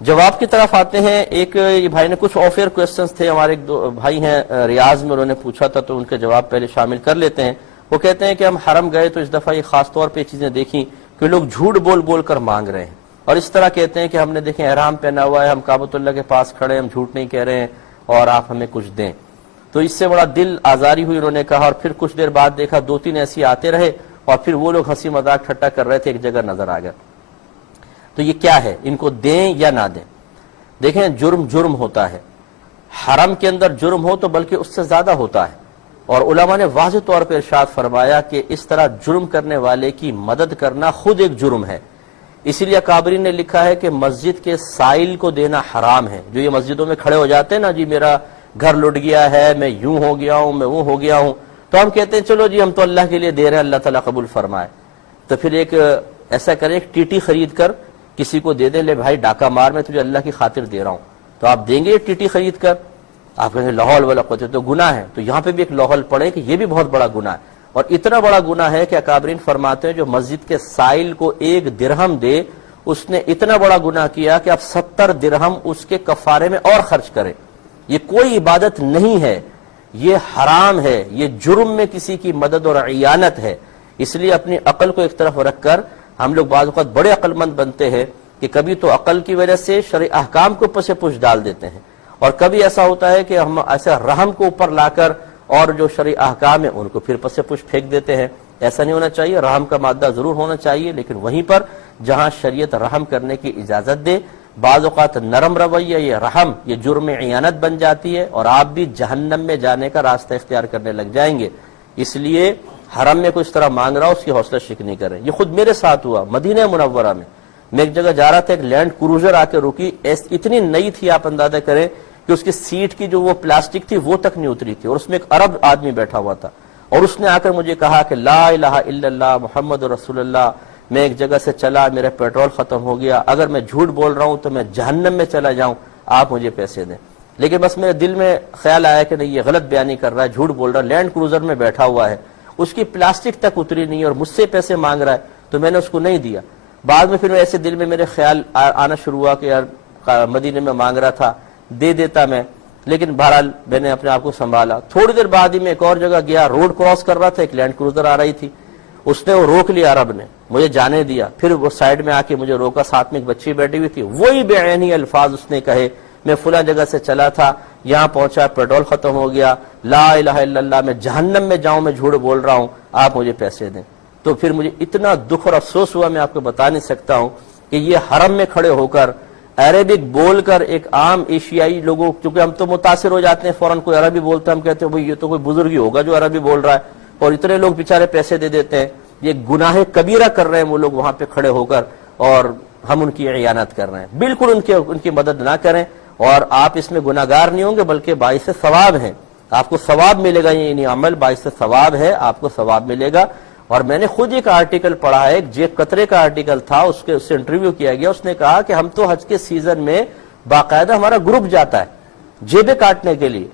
جواب کی طرف آتے ہیں. ایک یہ بھائی نے کچھ آف ایئر کوسچنز تھے, ہمارے ایک دو بھائی ہیں ریاض میں, انہوں نے پوچھا تھا تو ان کے جواب پہلے شامل کر لیتے ہیں. وہ کہتے ہیں کہ ہم حرم گئے تو اس دفعہ یہ خاص طور پہ چیزیں دیکھیں کہ لوگ جھوٹ بول بول کر مانگ رہے ہیں, اور اس طرح کہتے ہیں کہ ہم نے دیکھیں احرام پہنا ہوا ہے, ہم کعبۃ اللہ کے پاس کھڑے ہیں, ہم جھوٹ نہیں کہہ رہے ہیں اور آپ ہمیں کچھ دیں. تو اس سے بڑا دل آزاری ہوئی, انہوں نے کہا. اور پھر کچھ دیر بعد دیکھا 2-3 ایسے آتے رہے اور پھر وہ لوگ ہنسی مذاق ٹھٹا کر رہے تھے, ایک جگہ نظر آ گیا. تو یہ کیا ہے, ان کو دیں یا نہ دیں؟ دیکھیں جرم جرم ہوتا ہے, حرم کے اندر جرم ہو تو بلکہ اس سے زیادہ ہوتا ہے, اور علماء نے واضح طور پر ارشاد فرمایا کہ اس طرح جرم کرنے والے کی مدد کرنا خود ایک جرم ہے. اسی لیے اکابرین نے لکھا ہے کہ مسجد کے سائل کو دینا حرام ہے. جو یہ مسجدوں میں کھڑے ہو جاتے ہیں نا, جی میرا گھر لٹ گیا ہے, میں یوں ہو گیا ہوں, میں وہ ہو گیا ہوں, تو ہم کہتے ہیں چلو جی ہم تو اللہ کے لیے دے رہے ہیں, اللہ تعالیٰ قبول فرمائے. تو پھر ایک ایسا کریں, ایک ٹی ٹی خرید کر کسی کو دے دیں, لے بھائی ڈاکہ مار, میں تجھے اللہ کی خاطر دے رہا ہوں. تو آپ دیں گے ٹی ٹی خرید کر؟ آپ کہیں گے لاہور والا قوت تو گناہ ہے. تو یہاں پہ بھی ایک لاہور پڑے کہ یہ بھی بہت بڑا گناہ ہے, اور اتنا بڑا گناہ ہے کہ اکابرین فرماتے ہیں جو مسجد کے سائل کو 1 درہم دے, اس نے اتنا بڑا گناہ کیا کہ آپ 70 درہم اس کے کفارے میں اور خرچ کریں. یہ کوئی عبادت نہیں ہے, یہ حرام ہے, یہ جرم میں کسی کی مدد اور اعانت ہے. اس لیے اپنی عقل کو ایک طرف رکھ کر ہم لوگ بعض اوقات بڑے عقل مند بنتے ہیں کہ کبھی تو عقل کی وجہ سے شرعی احکام کو پس پش ڈال دیتے ہیں, اور کبھی ایسا ہوتا ہے کہ ہم ایسا رحم کو اوپر لا کر اور جو شرعی احکام ہیں ان کو پھر پس پش پھینک دیتے ہیں. ایسا نہیں ہونا چاہیے. رحم کا مادہ ضرور ہونا چاہیے, لیکن وہیں پر جہاں شریعت رحم کرنے کی اجازت دے. بعض اوقات نرم رویہ, یہ رحم, یہ جرم اعانت بن جاتی ہے, اور آپ بھی جہنم میں جانے کا راستہ اختیار کرنے لگ جائیں گے. اس لیے حرم میں کوئی اس طرح مانگ رہا ہو, اس کی حوصلہ شک نہیں کریں. یہ خود میرے ساتھ ہوا مدینہ منورہ میں. میں ایک جگہ جا رہا تھا, ایک لینڈ کروزر آ کے رکی, اتنی نئی تھی آپ اندازہ کریں کہ اس کی سیٹ کی جو وہ پلاسٹک تھی وہ تک نہیں اتری تھی, اور اس میں ایک عرب آدمی بیٹھا ہوا تھا, اور اس نے آ کر مجھے کہا کہ لا الہ الا اللہ محمد رسول اللہ, میں ایک جگہ سے چلا, میرا پیٹرول ختم ہو گیا, اگر میں جھوٹ بول رہا ہوں تو میں جہنم میں چلا جاؤں, آپ مجھے پیسے دیں. لیکن بس میرے دل میں خیال آیا کہ نہیں, یہ غلط بیانی کر رہا ہے, جھوٹ بول رہا ہے. لینڈ کروزر میں بیٹھا ہوا ہے, اس کی پلاسٹک تک اتری نہیں اور مجھ سے پیسے مانگ رہا ہے, تو میں نے اس کو نہیں دیا. بعد میں پھر ایسے دل میں میرے خیال آنا شروع ہوا کہ یار مدینے میں مانگ رہا تھا, دے دیتا میں. لیکن بہرحال میں نے اپنے آپ کو سنبھالا. تھوڑی دیر بعد ہی میں ایک اور جگہ گیا, روڈ کراس کر رہا تھا, ایک لینڈ کروزر آ رہی تھی, اس نے وہ روک لیا, عرب نے مجھے جانے دیا. پھر وہ سائڈ میں آ کے مجھے روکا, ساتھ میں ایک بچی بیٹھی ہوئی تھی, وہی بے عینی الفاظ اس نے کہے, میں فلاں جگہ سے چلا تھا, یہاں پہنچا, پیٹرول ختم ہو گیا, لا الہ الا اللہ, میں جہنم میں جاؤں, میں جھوٹ بول رہا ہوں, آپ مجھے پیسے دیں. تو پھر مجھے اتنا دکھ اور افسوس ہوا, میں آپ کو بتا نہیں سکتا ہوں کہ یہ حرم میں کھڑے ہو کر عربک بول کر ایک عام ایشیائی لوگوں, کیونکہ ہم تو متاثر ہو جاتے ہیں فوراً, کوئی عربی بولتا ہے ہم کہتے ہیں بھئی یہ تو کوئی بزرگ ہی ہوگا جو عربی بول رہا ہے, اور اتنے لوگ بیچارے پیسے دے دیتے ہیں. یہ گناہ کبیرہ کر رہے ہیں وہ لوگ وہاں پہ کھڑے ہو کر, اور ہم ان کی اعانت کر رہے ہیں. بالکل ان کی مدد نہ کریں, اور آپ اس میں گناہگار نہیں ہوں گے بلکہ باعث ثواب ہیں, آپ کو ثواب ملے گا. یہ عمل باعث ثواب ہے, آپ کو ثواب ملے گا. اور میں نے خود ایک آرٹیکل پڑھا ہے, ایک جیب قطرے کا آرٹیکل تھا, اس سے انٹرویو کیا گیا, اس نے کہا کہ ہم تو حج کے سیزن میں باقاعدہ ہمارا گروپ جاتا ہے جیبیں کاٹنے کے لیے,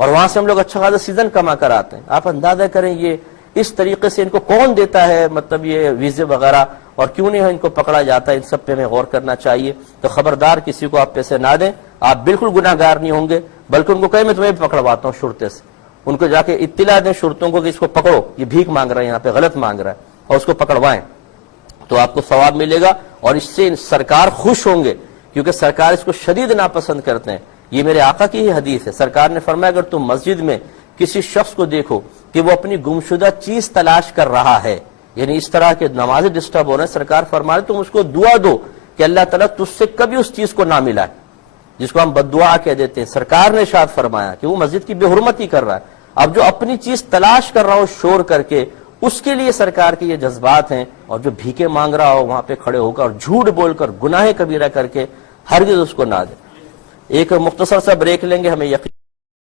اور وہاں سے ہم لوگ اچھا خاصا سیزن کما کر آتے ہیں. آپ اندازہ کریں یہ اس طریقے سے ان کو کون دیتا ہے, مطلب یہ ویزے وغیرہ, اور کیوں نہیں ان کو پکڑا جاتا ہے, ان سب پہ ہمیں غور کرنا چاہیے. تو خبردار کسی کو آپ پیسے نہ دیں, آپ بالکل گناہگار نہیں ہوں گے, بلکہ ان کو کہیں میں تمہیں بھی پکڑواتا ہوں شرطے سے, ان کو جا کے اطلاع دیں شرطوں کو کہ اس کو پکڑو, یہ بھیک مانگ رہا ہے, یہاں پہ غلط مانگ رہا ہے, اور اس کو پکڑوائیں, تو آپ کو ثواب ملے گا. اور اس سے سرکار خوش ہوں گے, کیونکہ سرکار اس کو شدید ناپسند کرتے ہیں. یہ میرے آقا کی ہی حدیث ہے, سرکار نے فرمایا اگر تم مسجد میں کسی شخص کو دیکھو کہ وہ اپنی گمشدہ چیز تلاش کر رہا ہے, یعنی اس طرح کے نمازیں ڈسٹرب ہو رہے ہیں, سرکار فرما رہے تم اس کو دعا دو کہ اللہ تعالیٰ تجھ سے کبھی اس چیز کو نہ ملائے, جس کو ہم بد دعا کہہ دیتے ہیں. سرکار نے ارشاد فرمایا کہ وہ مسجد کی بے حرمتی کر رہا ہے. اب جو اپنی چیز تلاش کر رہا ہو شور کر کے, اس کے لیے سرکار کے یہ جذبات ہیں. اور جو بھیکے مانگ رہا ہو وہاں پہ کھڑے ہو کر اور جھوٹ بول کر گناہ کبیرہ کر کے, ہرگز اس کو نہ دے. ایک مختصر سا بریک لیں گے, ہمیں یقین